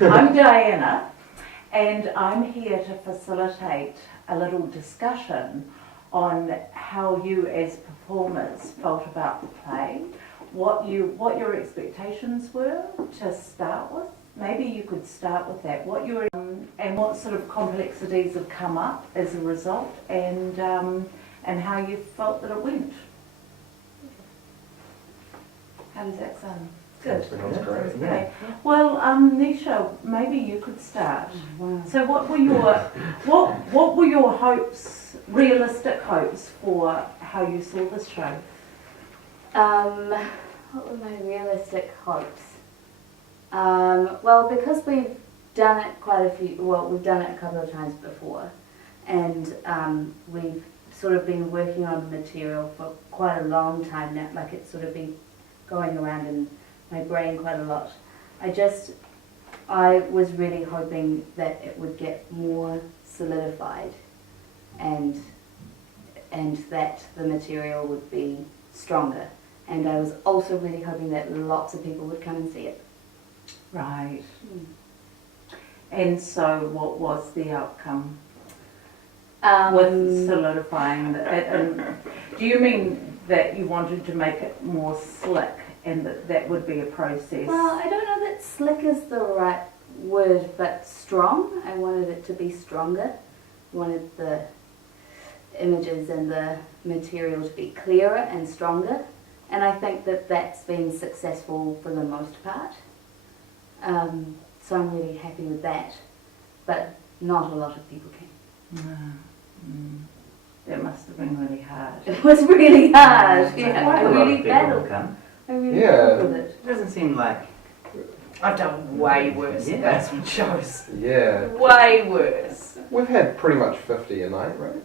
I'm Diana, and I'm here to facilitate a little discussion on how you as performers felt about the play, what your expectations were to start with. Maybe you could start with that. And what sort of complexities have come up as a result, and how you felt that it went. How does that sound? Good. Sounds great. Okay. Well, Nisha, maybe you could start. Wow. So, what were your hopes, realistic hopes, for how you saw this show? What were my realistic hopes? Well, because we've done it we've done it a couple of times before, and we've sort of been working on the material for quite a long time now, like it's sort of been going around in my brain quite a lot. I was really hoping that it would get more solidified and that the material would be stronger. And I was also really hoping that lots of people would come and see it. Right. And so, what was the outcome with solidifying it? Do you mean that you wanted to make it more slick, and that would be a process? Well, I don't know that slick is the right word, but strong. I wanted it to be stronger. I wanted the images and the material to be clearer and stronger. And I think that that's been successful for the most part. So I'm really happy with that. But not a lot of people came. That must have been really hard. It was really hard. Yeah, Yeah, quite I a lot of really people battled. come. I really Yeah. battled with it. It doesn't seem like. I've done way worse Yeah. investment shows. Yeah. Way worse. We've had pretty much 50 a night, right?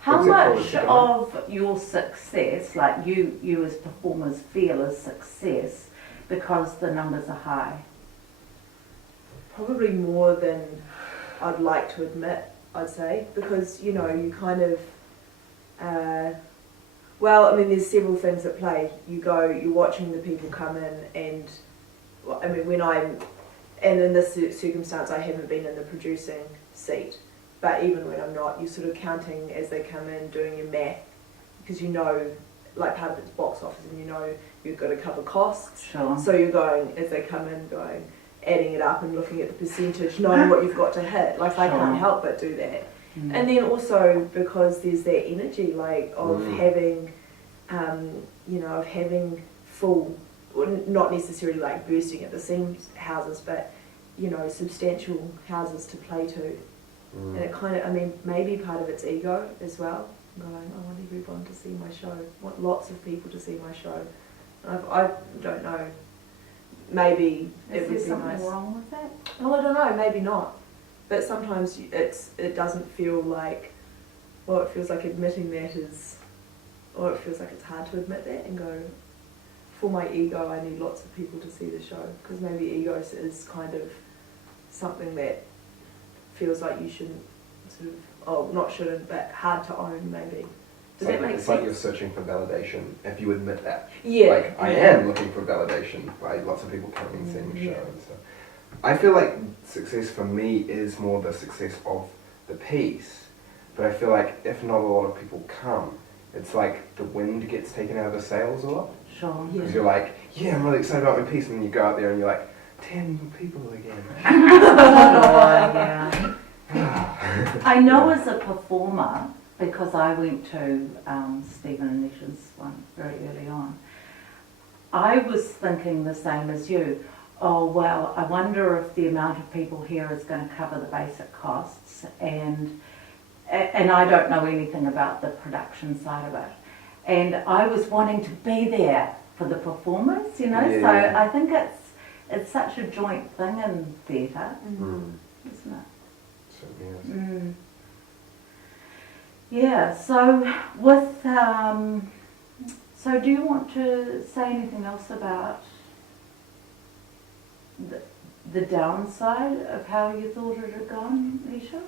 How Except for much the chicken. of your success, like you as performers, feel as success because the numbers are high? Probably more than I'd like to admit, I'd say, because, you know, you kind of, well, I mean, there's several things at play. You're watching the people come in, and, well, I mean, and in this circumstance, I haven't been in the producing seat, but even when I'm not, you're sort of counting as they come in, doing your math, because you know, like part of it's box office, and you know you've got to cover costs. Sure. So you're going, as they come in, adding it up and looking at the percentage, knowing what you've got to hit. Like, I can't help but do that. And then also because there's that energy, like, of having, of having full, or not necessarily like bursting at the seams houses, but, you know, substantial houses to play to. And it kind of, I mean, maybe part of it's ego as well. Going, I want everyone to see my show. I want lots of people to see my show. And I don't know. Maybe it would be Is there something nice. wrong with that? Well, I don't know. Maybe not. But sometimes it doesn't feel like. Well, it feels like admitting that is, or it feels like it's hard to admit that and go. For my ego, I need lots of people to see the show, because maybe ego is kind of something that feels like you shouldn't sort of, not shouldn't, but hard to own maybe. Does that make It's sense? like you're searching for validation if you admit that. Yeah. Like, I am looking for validation by lots of people coming and seeing the show. And so I feel like success for me is more the success of the piece. But I feel like if not a lot of people come, it's like the wind gets taken out of the sails a lot. Sure. Yeah. Because you're like, yeah, I'm really excited about my piece, and then you go out there and you're like, 10 people again. Yeah. I know as a performer, because I went to Stephen and Nisha's one very early on, I was thinking the same as you. Oh, well, I wonder if the amount of people here is going to cover the basic costs, and I don't know anything about the production side of it. And I was wanting to be there for the performers, you know, so I think it's such a joint thing in theatre, isn't it? So, yes. Yeah, so with, so do you want to say anything else about the downside of how you thought it had gone, Nisha?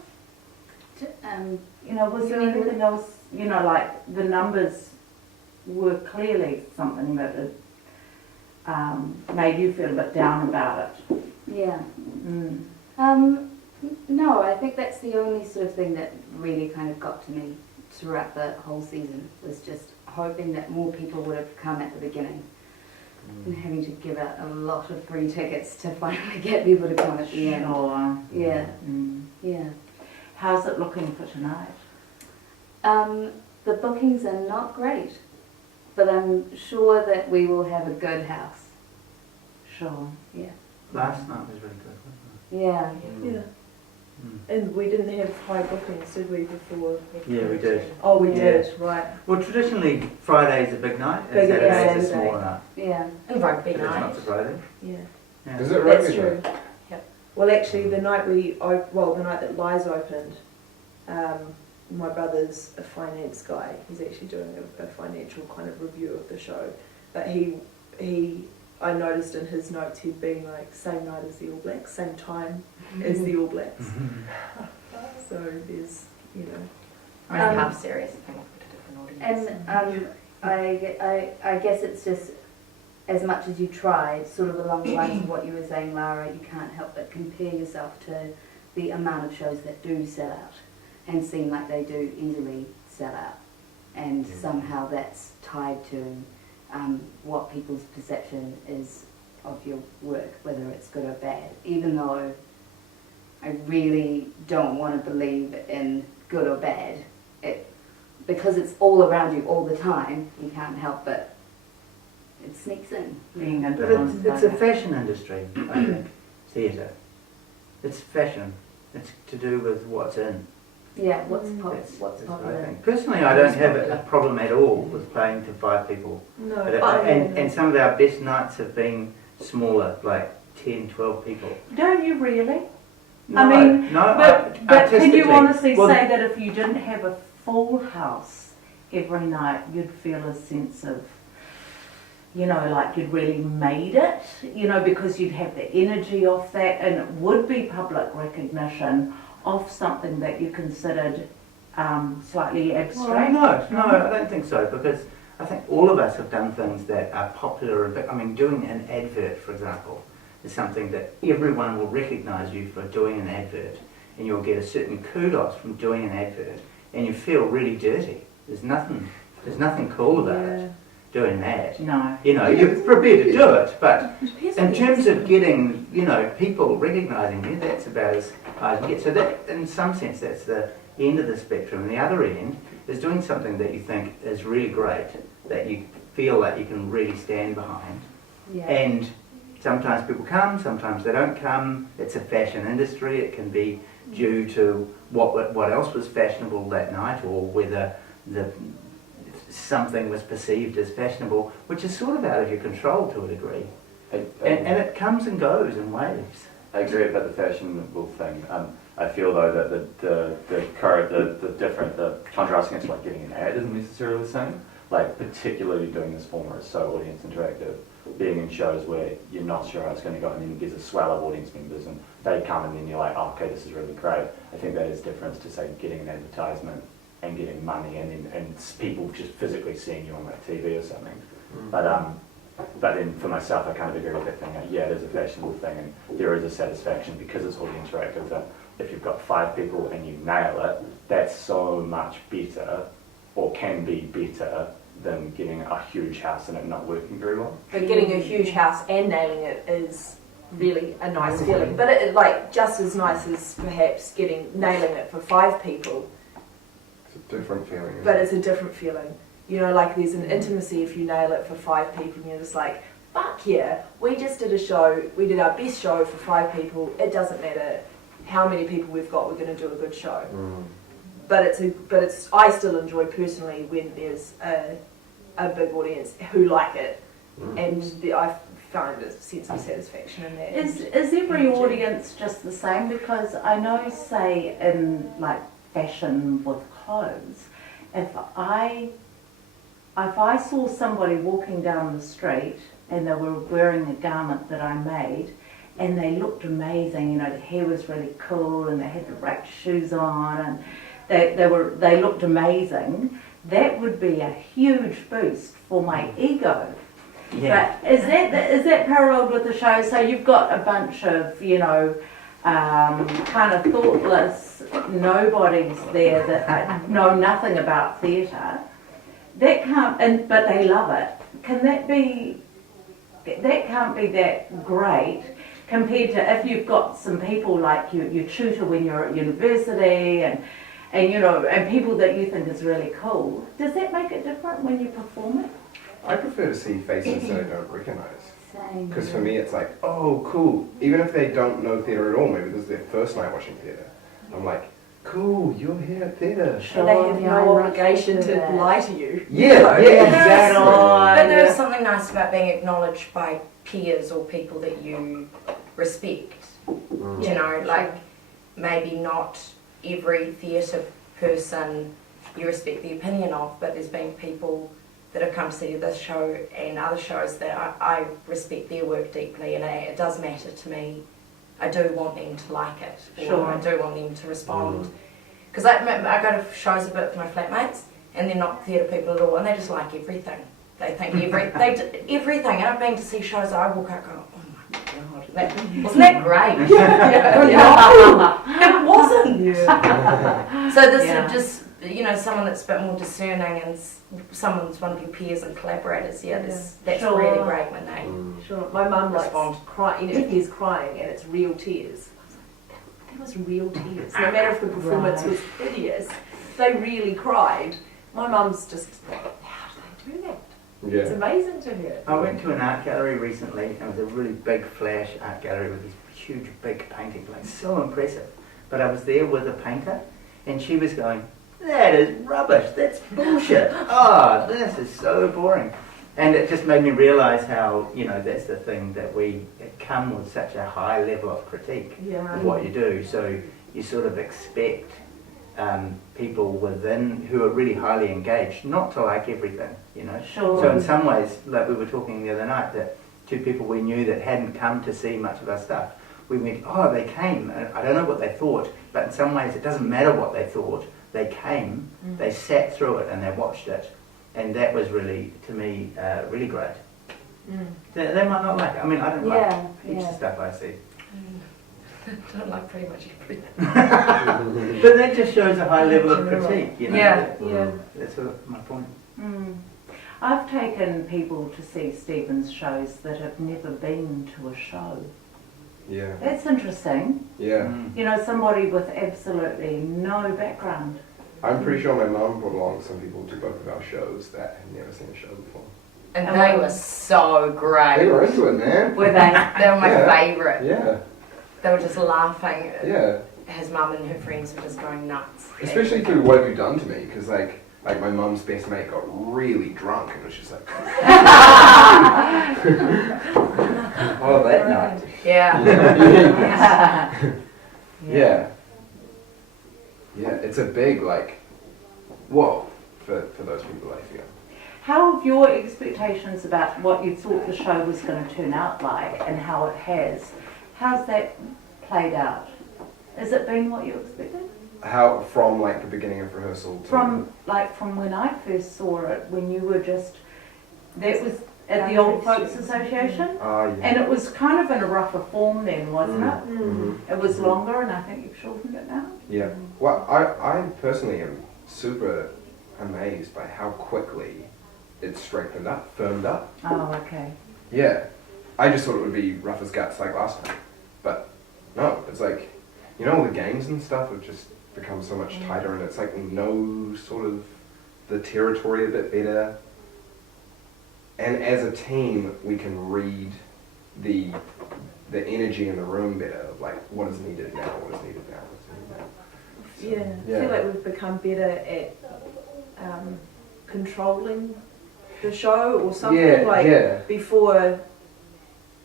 You know, was there anything else, you know, like the numbers were clearly something that had made you feel a bit down about it? Yeah. No, I think that's the only sort of thing that really kind of got to me throughout the whole season, was just hoping that more people would have come at the beginning and having to give out a lot of free tickets to finally get people to come at the end. Sure. Yeah, yeah. How's it looking for tonight? The bookings are not great, but I'm sure that we will have a good house. Sure. Yeah. Last night was really good, wasn't Yeah. Yeah. it? And we didn't have high bookings, did we, before? Yeah, we did. Oh, we Yeah. did, right. Well, traditionally Friday's a big night, and Bigger than Saturday's a Saturday. smaller night. Yeah. And rugby But it's night. not surprising. Yeah. Yeah. Is it That's rugby true. night? Well, actually, the night the night that Lies opened, my brother's a finance guy. He's actually doing a financial kind of review of the show. But I noticed in his notes he'd been like, same night as the All Blacks, same time as the All Blacks. So there's, you know. I mean, half serious, it came off with a different audience. And I guess it's just, as much as you try, sort of along the lines of what you were saying, Lara, you can't help but compare yourself to the amount of shows that do sell out and seem like they do easily sell out. And somehow that's tied to what people's perception is of your work, whether it's good or bad. Even though I really don't want to believe in good or bad, because it's all around you all the time, you can't help but it sneaks in. Being But influenced. it's a fashion industry, I think, theatre. It's fashion. It's to do with what's in. Yeah, what's That's what I popular. think. Personally, I don't have a problem at all with playing to 5 people. No, And some of our best nights have been smaller, like 10, 12 people. Don't you really? No, I mean, no, but can you artistically- honestly well, say that if you didn't have a full house every night, you'd feel a sense of, you know, like you'd really made it, you know, because you'd have the energy of that, and it would be public recognition of something that you considered slightly Well, abstract? no, I don't think so, because I think all of us have done things that are popular. I mean, doing an advert, for example, is something that everyone will recognise you for doing an advert, and you'll get a certain kudos from doing an advert, and you feel really dirty. There's nothing cool about it, doing that. No. You know, you're prepared to do it, but in terms of getting, you know, people recognising you, that's about as high as you get. So that, in some sense, that's the end of the spectrum. And the other end is doing something that you think is really great, that you feel that you can really stand behind. Yeah. And sometimes people come, sometimes they don't come. It's a fashion industry. It can be due to what else was fashionable that night, or whether something was perceived as fashionable, which is sort of out of your control to a degree. And it comes and goes in waves. I agree about the fashionable thing. I feel though that the contrast against like getting an ad isn't necessarily the same. Like particularly doing this format is so audience interactive. Being in shows where you're not sure how it's going to go, and then there's a swell of audience members, and they come, and then you're like, oh, okay, this is really great. I think that is different to say getting an advertisement and getting money, and people just physically seeing you on like TV or something. But then for myself, I kind of agree with that thing. Like, yeah, it is a fashionable thing, and there is a satisfaction because it's audience interactive. That if you've got 5 people and you nail it, that's so much better, or can be better, than getting a huge house and it not working very well. But getting a huge house and nailing it is really a nice feeling. But it, like, just as nice as perhaps nailing it for 5 people. It's a different feeling. Isn't But it? it's a different feeling. You know, like there's an intimacy if you nail it for 5 people, and you're just like, fuck yeah, we just did a show, we did our best show for 5 people, it doesn't matter how many people we've got, we're going to do a good show. But I still enjoy personally when there's a big audience who like it, and I find a sense of satisfaction in that. Is every audience just the same? Because I know, say, in like fashion with clothes, if I saw somebody walking down the street and they were wearing a garment that I made, and they looked amazing, you know, the hair was really cool and they had the right shoes on, and they looked amazing, that would be a huge boost for my ego. Yeah. But is that paralleled with the show? So you've got a bunch of, kind of thoughtless nobodies there that know nothing about theatre. That can't, but they love it. Can that be? That can't be that great compared to if you've got some people like you tutor when you're at university and people that you think is really cool. Does that make it different when you perform it? I prefer to see faces that I don't recognise. Same. Because for me, it's like, oh, cool. Even if they don't know theatre at all, maybe this is their first night watching theatre. I'm like, cool, you're here at theatre. And they have no obligation to lie to you. Yeah, exactly. But there is something nice about being acknowledged by peers or people that you respect. You know, like maybe not every theatre person you respect the opinion of, but there's been people that have come to see this show and other shows that I respect their work deeply, and it does matter to me. I do want them to like it, or I do want them to respond. Because I go to shows a bit with my flatmates, and they're not theatre people at all, and they just like everything. They think everything. And I've been to see shows that I walk out going, oh my god, wasn't that great? No, it wasn't. So this is just, someone that's a bit more discerning and someone's one of your peers and collaborators. That's really great when they Sure. My mum likes respond. crying. If he's crying and it's real tears, that was real tears. No matter if the performance was hideous, they really cried. My mum's just like, how do they do that? It's amazing to her. I went to an art gallery recently, and it was a really big flash art gallery with these huge big paintings, like so impressive. But I was there with a painter, and she was going, that is rubbish, that's bullshit. Oh, this is so boring. And it just made me realise how, that's the thing that it come with such a high level of critique of what you do. So you sort of expect people within who are really highly engaged not to like everything, Sure. So in some ways, like we were talking the other night, that two people we knew that hadn't come to see much of our stuff, we went, oh, they came. I don't know what they thought, but in some ways it doesn't matter what they thought. They came, they sat through it and they watched it. And that was really, to me, really great. They might not like it. I mean, I don't like heaps of stuff I see. I don't like pretty much everything. But that just shows a high level of critique, Yeah. That's my point. I've taken people to see Stephen's shows that have never been to a show. Yeah. That's interesting. Yeah. Somebody with absolutely no background. I'm pretty sure my mum brought along some people to both of our shows that had never seen a show before. And they were so great. They were into it, man. Were they? They were my favourite. Yeah. They were just laughing. Yeah. His mum and her friends were just going nuts. Especially through what have you done to me, because like my mum's best mate got really drunk and was just like, Oh, that night. Yeah. yeah. Yeah, it's a big whoa for those people, I feel. How have your expectations about what you thought the show was going to turn out like and how it has, how's that played out? Has it been what you expected? How, from the beginning of rehearsal to... From when I first saw it, when you were that was at the Old Folks Association, Oh, yeah. and it was kind of in a rougher form then, wasn't it? Mm-hmm. It was longer, and I think you've shortened it now. Yeah. Well, I personally am super amazed by how quickly it strengthened up, firmed up. Oh, okay. Yeah. I just thought it would be rough as guts like last time. But no, it's all the games and stuff have just become so much tighter, and it's we know sort of the territory a bit better. And as a team, we can read the energy in the room better, of what is needed now, what is needed now, what's needed now. So, I feel like we've become better at controlling the show or something. Before,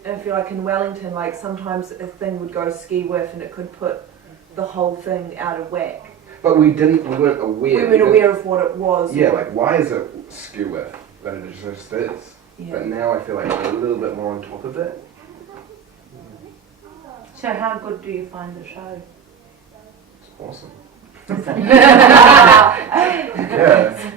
I feel like in Wellington, sometimes a thing would go ski whiff and it could put the whole thing out of whack. But we weren't aware. We weren't aware of what it was. Yeah, why is it skew with? But it just is. Yeah. But now I feel like we're a little bit more on top of it. So how good do you find the show? It's awesome. Yeah. Yeah.